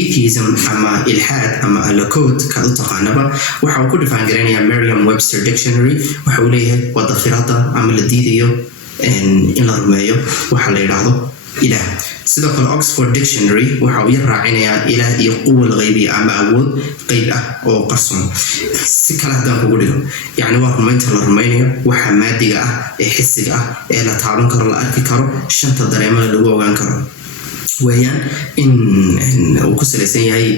atheism ama ilhaad ama alakod ka u taqaanaba waxa uu ku define garanaya Merriam-Webster dictionary waxa uu leeyahay wada firada ama la diidayo in la rumeeyo waxa la yiraahdo ilaah. sidoo kale Oxford dictionary waxa uu raacinayaa ilaah iyo quwwad qaybi ama awood qayb ah oo qarsoon. si kala hadaan ugu dhigo yani waa rumaynta la rumaynayo waxa maadiga ah ee xisiga ah ee la taaban karo la arki karo shanta dareemada lagu ogaan karo weeyaan in uu ku saleysan yahay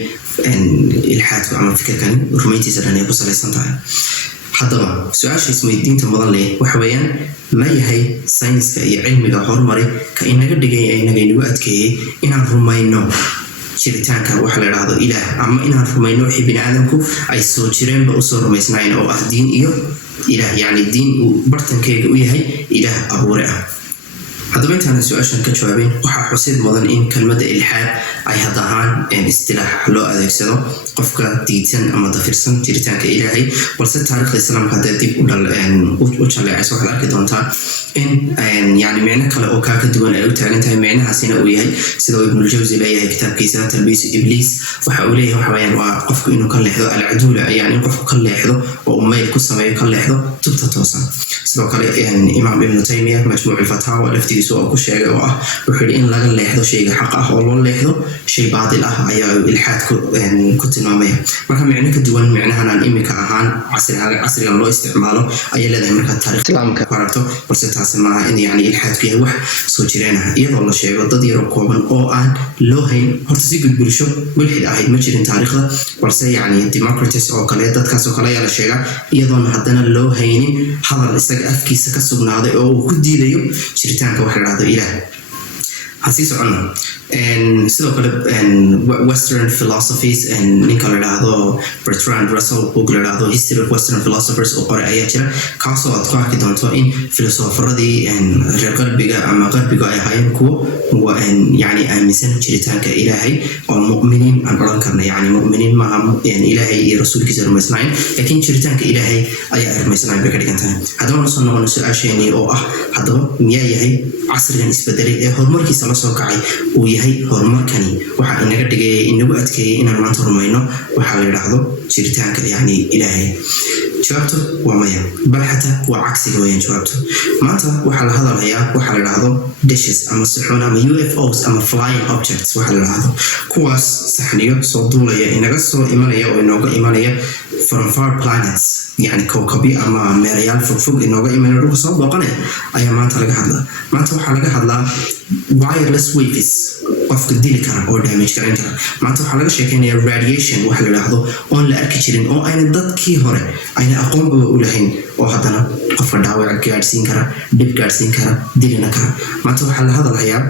ilhaadku ama fikirkan rumayntiisa dhan ay ku saleysan tahay. haddaba su-aasha isweydiinta mudan leh waxa weeyaan ma yahay sayniska iyo cilmiga horumari ka inaga dhigay inaga inagu adkeeyay inaan rumayno jiritaanka waxa la yiraahdo ilaah ama inaan rumayno wixii bini'aadamku ay soo jireenba u soo rumaysnaayeen oo ah diin iyo ilaah yani diin uu bartankeega u yahay ilaah abuure ah. haddaba intaan su-aashan ka jawaabin waxaa xusid mudan in kelmadda ilhaad ay haddahaan istilaax loo adeegsado qofka diidsan ama dafirsan jiritaanka ilaahay balse taariikhda islaamka hadday dib u jaleecayso waxaad arki doontaa in yani micno kale oo kaa ka duwan ay u taagan tahay micnahaasina uu yahay sida ibnul jawzi leeyahay kitaabkiisa talbiis ibliis waxa uu leeyahay waxa weeyaan waa qofku inuu ka leexdo alcaduula yani in qofku ka leexdo oo mayl ku sameeyo ka leexdo tubta toosan. sidoo kale imaam ibnu taymiya majmuuc alfataawa laftigiisa oo ku sheegay oo ah wuxuu in laga leexdo shayga xaq ah oo loo leexdo shay baadil ah ayaa ilhaad ku tilmaamaya. marka micno ka duwan micnahan aan imika ahaan casrigan loo isticmaalo ayaa leedahay marka taariikhda islaamka qararto balse taasi maaha in yani ilhaadku yahay wax soo jireen ah iyadoo la sheego dad yaro kooban oo aan loo hayn horta si guud bulsho wilxid ahayd ma jirin taariikhda balse yani Democritus oo kale dadkaas oo kale ayaa la sheegaa iyadoona haddana loo haynin hadal isaga afkiisa ka sugnaaday oo uu ku diidayo jiritaanka waxa la yiraahdo ilaah. hasii socono sidoo kale western philosophies ninka la yiraahdo Bertrand Russell oo la yiraahdo History of Western Philosophers oo qoray ayaa jira kaasoo aad ku arki doonto in filosofaradii reer qarbiga ama qarbiga ay ahaayeen kuwa yani aaminsan jiritaanka ilaahay oo mu'miniin aan oran karna yani mu'miniin maaha ilaahay iyo rasuulkiisa rumaysnaayeen laakiin jiritaanka ilaahay ayaa rumaysnaayeen bay ka dhigan tahay. haddaba soo noqono su-aasheeni oo ah haddaba miyaa yahay casrigan isbedelay ee horumarkiisa la soo kacay uu yahay horumarkani waxa inaga dhigay inagu adkeeyay inaan maanta rumayno waxa la yiraahdo jiritaanka yani ilaahay? jawaabtu waa maya bal xataa waa cagsiga weeyaan jawaabtu. maanta waxaa la hadalayaa waxa la yiraahdo dishes ama suxuun ama UFOs ama flying objects waxa la yiraahdo kuwaas saxniyo soo duulaya inaga soo imanaya oo inooga imanaya from far planets yani kowkabi ama meerayaal fogfog inooga imanaya dhulka soo booqanaya ayaa maanta laga hadlaa. maanta waxaa laga hadlaa wireless waves qofka dili kara oo damage garan kara. maanta waxaa laga sheekeynayaa radiation waxa la yiraahdo oon la arki jirin oo ayna dadkii hore ayna aqoonba u lahayn oo haddana qofka dhaawac gaadhsiin kara dhib gaadhsiin kara dilina kara. maanta waxaa la hadalayaa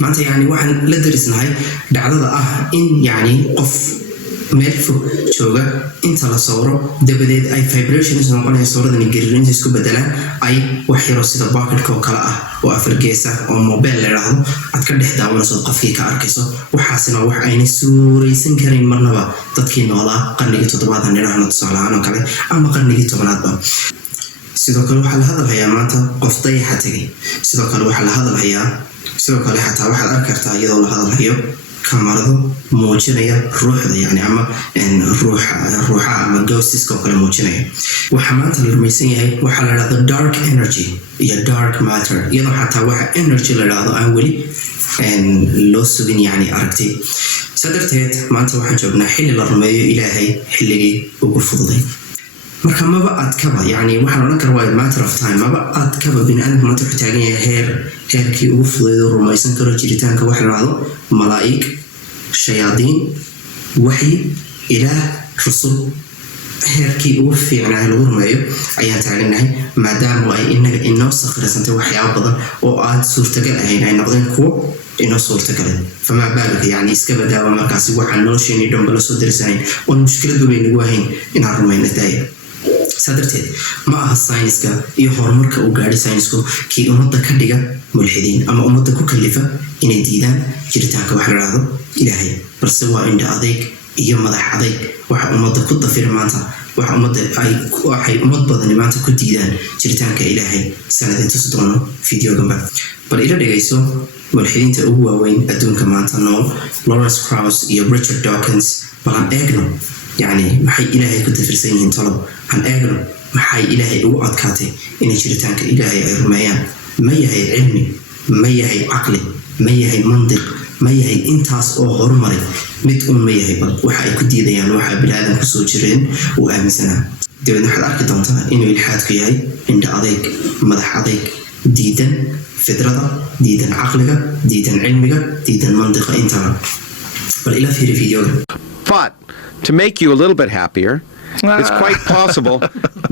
maanta yani waxaan la darisnahay dhacdada ah in yani qof meel fog jooga inta la sawro dabadeed ay vibrations noqonayso sawradani gariirinta isku bedelaan ay wax yaro sida bucket oo kale ah oo afar gees ah oo mobile la yiraahdo aad ka dhex daawanayso qofkii ka arkayso waxaasina wax ayna suuraysan karin marnaba dadkii noolaa qarnigii 7aad dhinaca tusaalahaan oo kale ama qarnigii 10aadba. sidoo kale waxaa la hadalhayaa maanta qof dayaxa tagay. sidoo kale waxaa la hadalhayaa sidoo kale xataa waxaad arki kartaa iyadoo la hadalhayo kamarado muujinaya ruuxda yani ama ruuxa ama ghosts oo kale muujinaya. waxa maanta la rumaysan yahay waxa la yiraahdo dark energy iyo dark matter iyadoo xataa waxa energy la yiraahdo aan weli loo sugin yani aragtay. sadarteed maanta waxaan joognaa xilli la rumeeyo ilaahay xilligii ugu fududay. marka maba adkaba yani waxaan oran karaa waa matter of time maba adkaba bini'aadamku maanta wuxuu taagan yahay heerkii ugu fududay oo rumaysan karo jiritaanka waxa la yiraahdo malaa'ig shayaadiin waxyi ilaah rusul heerkii ugu fiicnaa lagu rumeeyo ayaan taaganahay maadaama ay inaga inoo sakhraysantay waxyaabo badan oo aan suurtagal ahayn ay noqdeen kuwo inoo suurtagalay. famaa baaluka yani iska badaawa markaasi waxaan nolosheenii dhanba la soo darsanayn oon mushkiladu baynagu ahayn inaan rumayno daaya. sadarteed ma aha sayniska iyo horumarka uu gaadhay saynisku kii ummadda ka dhiga mulxidiin ama ummadda ku kalifa inay diidaan jiritaanka waxa la yiraahdo ilaahay balse waa indha adayg iyo madax adayg waxa ummadda ku dafir maanta waxay ummad badan maanta ku diidaan jiritaanka ilaahay sanadin tusi doono videoganba bal ila dhegayso mulxidiinta ugu waaweyn adduunka maanta nool Lawrence Krauss iyo Richard Dawkins balan eegno yani maxay ilaahay ku tafirsan yihiin talo aan eegno maxay ilaahay ugu adkaatay inay jiritaanka ilaahay ay rumeeyaan ma yahay cilmi ma yahay aqli ma yahay mantiq ma yahay intaas oo horumaray mid ma yahay bal waxa ay ku diidayaan waxa bilaadan ku soo jireen oo aaminsanaa dibadna waxaad arki doontaa inuu ilxaadku yahay indha adayg madax adayg diidan fidrada diidan caqliga diidan cilmiga diidan mantiqa intaba bal ila fiiri videoga. But to make you a little bit happier, it's quite possible.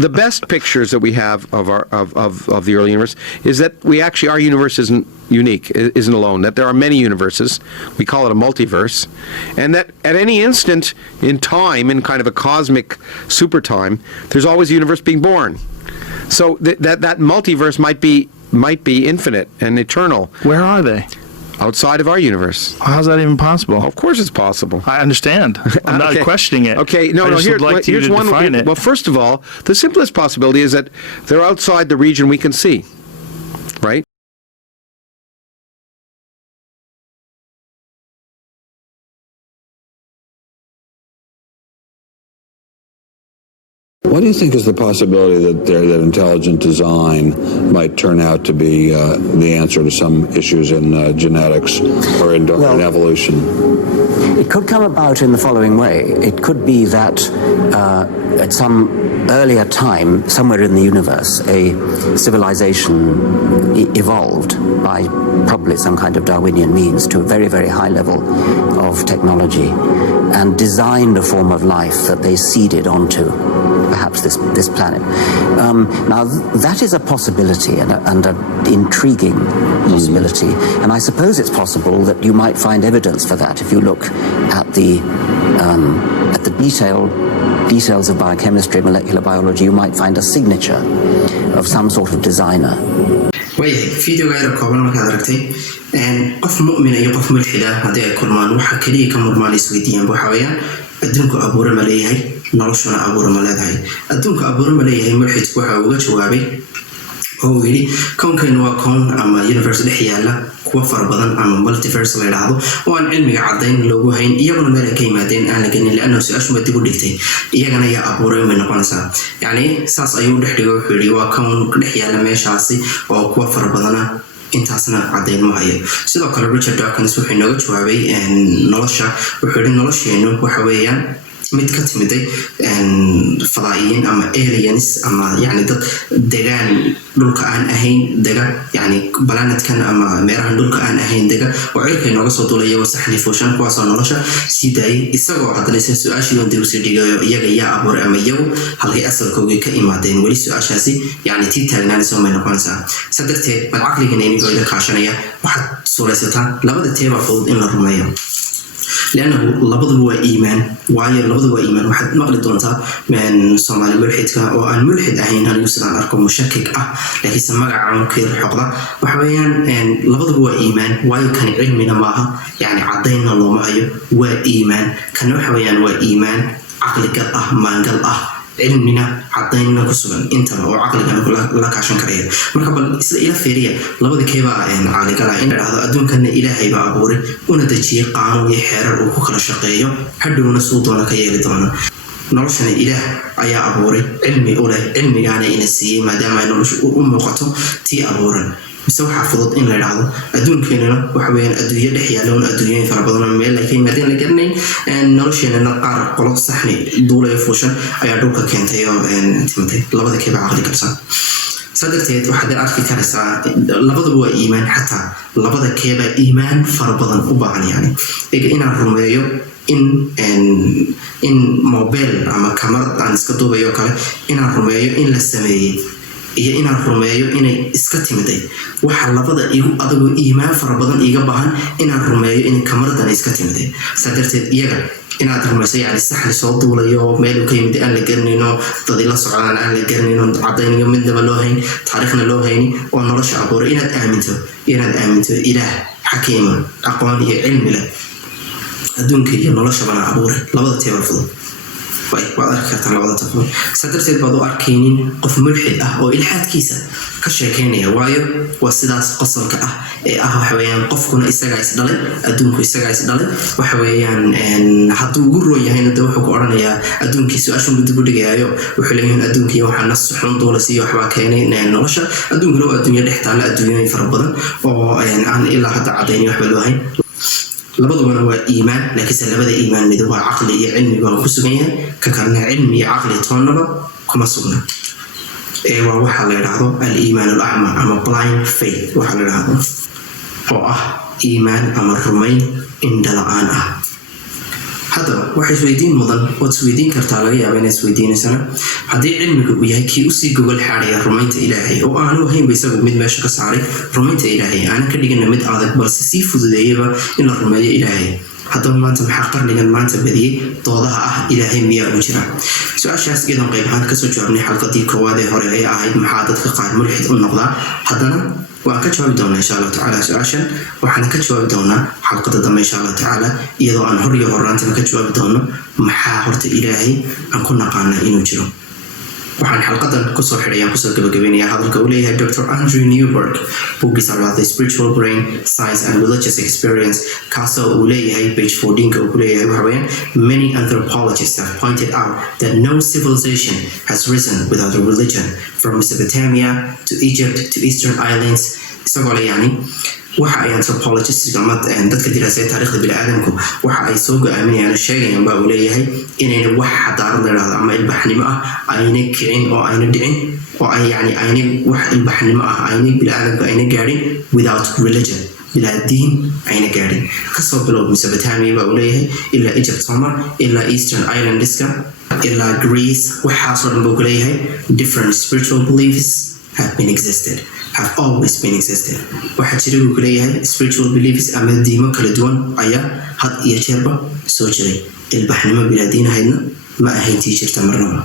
The best pictures that we have of the early universe is that our universe isn't unique, isn't alone. That there are many universes. We call it a multiverse, and that at any instant in time, in kind of a cosmic super time, there's always a universe being born. So that multiverse might be infinite and eternal. Where are they? Outside of our universe. How's that even possible? Of course it's possible. I understand. I'm not questioning it. Okay, here's one. Well, first of all, the simplest possibility is that they're outside the region we can see, right? What do you think is the possibility that intelligent design might turn out to be the answer to some issues in genetics or in evolution? It could come about in the following way. It could be that at some earlier time, somewhere in the universe, a civilization evolved by probably some kind of Darwinian means to a very, very high level of technology and designed a form of life that they seeded onto perhaps this planet. Now, that is a possibility and an intriguing possibility. And I suppose it's possible that you might find evidence for that if you look at the details of biochemistry, molecular biology. You might find a signature of some sort of designer. فيديو غير كوبل markaad aragtay qof mu'min iyo qof mulxida hadii ay kulmaan waxa kaliya ka murmaan isweydiiyaan waxa weeyaan adduunku abuur ma leeyahay noloshuna abuur ma leedahay adduunku abuur ma leeyahay mulxidku waxa uu uga jawaabay oo yiri koonkan waa koon ama universe dhex yaala kuwa fara badan ama multiverse la yiraahdo oo aan cilmiga cadayn loogu hayn iyaguna meel ka yimaadeen aan la ganin laana su'aashu ma dib u dhigtay iyagana yaa abuuray ma noqonaysaa yani saas ayuu dhex dhigo wuxuu yiri waa koon dhex yaala meeshaasi oo kuwa fara badan intaasna cadayn ma hayo sidoo kale Richard Dawkins wuxuu inooga jawaabay nolosha wuxuu yiri nolosheenu waxa weeyaan mid ka timiday fadaa'iyiin ama aliens ama yani dad degaan dhulka aan ahayn dega yani planetkan ama meerahan dhulka aan ahayn dega oo cirka inooga soo duulaya wasaxni fuushan kuwaasoo nolosha sii daayay isagoo hadlaysa su-aashii oo dib u sii dhigayo iyaga yaa abuuray ama iyagu halkay asalkoogii ka imaadeen weli su-aashaasi yani tii taagnaanaysa may noqonaysaa saa darteed bal caqligana inigoo ila kaashanaya waxaad suuraysataa labada teeba fudud in la rumeeyo لأنه لبض هو إيمان وعير لبض هو إيمان واحد مقلد دونتا من صومالي ملحد أو أن ملحد أهين هل يوصل عن أرقام مشكك لكن سمع عن كثير حقلا وحويان لبض هو إيمان وعير كان علمنا معها يعني عدينا الله معه وإيمان كان حويان وإيمان عقلك مانقل علمنا عدينا كسبا انت oo aqliga la kaashan kareeyo marka bal ila fiiriya labada keeba caqliga la in dhahdo adduunkan ilaahay baa abuuray una dajiyay qaanuun iyo xeerar uu ku kala shaqeeyo hadhowna soo doona ka yeeli doona noloshana ilaah ayaa abuuray cilmi u leh cilmigaana ina siiyay maadaama ay noloshu u muuqato tii abuuran mise waxaa fudud in la yidhaahdo adduunkeenana waxa weeyaan adduunyo dhex yaalla adduunyooyin fara badan oo meel ay ka yimaadeen la garanayn nolosheenana qaar qolo saxni duulaya fuushan ayaa dhulka keentay oo timatay labada keeba caqli karsan saa darteed waxaad arki karaysaa labaduba waa iimaan xataa labada keeba iimaan fara badan u baahan yani inaan rumeeyo in mobile ama kamarad aan iska duubayo kale inaan rumeeyo in la sameeyey iyo inaan rumeeyo inay iska timiday waxa labada igu adagoo iimaan fara badan iga baahan inaan rumeeyo in kamaradan iska timiday saa darteed iyaga inaad rumayso yani saxni soo duulayo meel uu ka yimid aan la garanayno dad ila socdaan aan la garanayno cadayniyo midnaba loo hayn taariikhna loo hayn oo nolosha abuuray inaad aaminto ilaah xakiima aqoon iyo cilmi leh adduunka iyo nolosha bana abuuray labada teeba fudud وأذكرت على وضع تفضل سدرت البعض أركينين قف ملحد وإلحاد كيسة كشيكينيا وايو وسداس قصر حويان قفكنا إستجايس دلي أدونك إستجايس دلي وحويان إن حطوا جرو يعني ندوح وقرنا يا أدونك سؤال شو بدي بقول يا وحليين أدونك يوحنا الصحون دولسي وحوا كينين نرشة أدونك لو الدنيا لحتى على الدنيا فربنا أو يعني عن إلا حتى عدين يحبلوهين لبضوا هو إيمان لكن لبدا إيمان مذ هو عقلي علمي وكسبية ككرنا علمي عقلي طنبا كما صبنا وحال يراه الإيمان الأعمى أما blind faith وحال يراه أو إيمان أما الرمين إن دلعان هذا واحد سويدين مضن وسويدين كرتالي يا بين سويدين سنة هذا علمك وياك كي أسي جوجل حاليا رميت إلهي وأنا وهين بيسبب مد ماشي كساري رميت إلهي أنا كديجنا مد عادك بس سيف ذيبة إن الرمي إلهي هذا ما أنت محقق لنا ما أنت بدي توضح إلهي مياه وجرا سؤال شخص جدا قريب هان كسر حلقة دي كوادي هوري أهيد محاضرة قائد ملحد النقطة هذانا وأكتشف دونا إن شاء الله تعالى سؤال وحنا كتشوف دونا حلقة ضم إن شاء الله تعالى إذا أن هري هرانت كتشوف دونا محاورة إلهي أن كنا قانا إنو جرو وحن حلقة كسر حريان كسر قبل هذا الكولية دكتور أندرو نيوبرغ books about the spiritual brain, science and religious experience. Kaso Uleye, page 14 Uleye, many anthropologists have pointed out that no civilization has risen without a religion, from Mesopotamia to Egypt to Eastern Islands. waxa ay anthropologists dadka diraasada taariikhda bini'aadamku waxa ay soo go'aaminayaan sheegayaan baa uu leeyahay inayna wax xadaarad leedahay ama ilbaxnimo ah ayna kicin oo ayna dhicin oo ay ayna wax ilbaxnimo ah ayna bini'aadamku ayna gaarin without religion bilaa diin ayna gaarin kasoo bilow Mesopotamia baa uu leeyahay ilaa Egypt Summer ilaa Eastern Islandska ilaa Greece waxaasoo dhan buu leeyahay different spiritual beliefs have been existed have always been existed waxa jira uu leeyahay spiritual beliefs ama diimo kala duwan ayaa had iyo jeerba soo jiray ilbaxnimo bilaa diin hayna ma ahayn tii jirta marnaba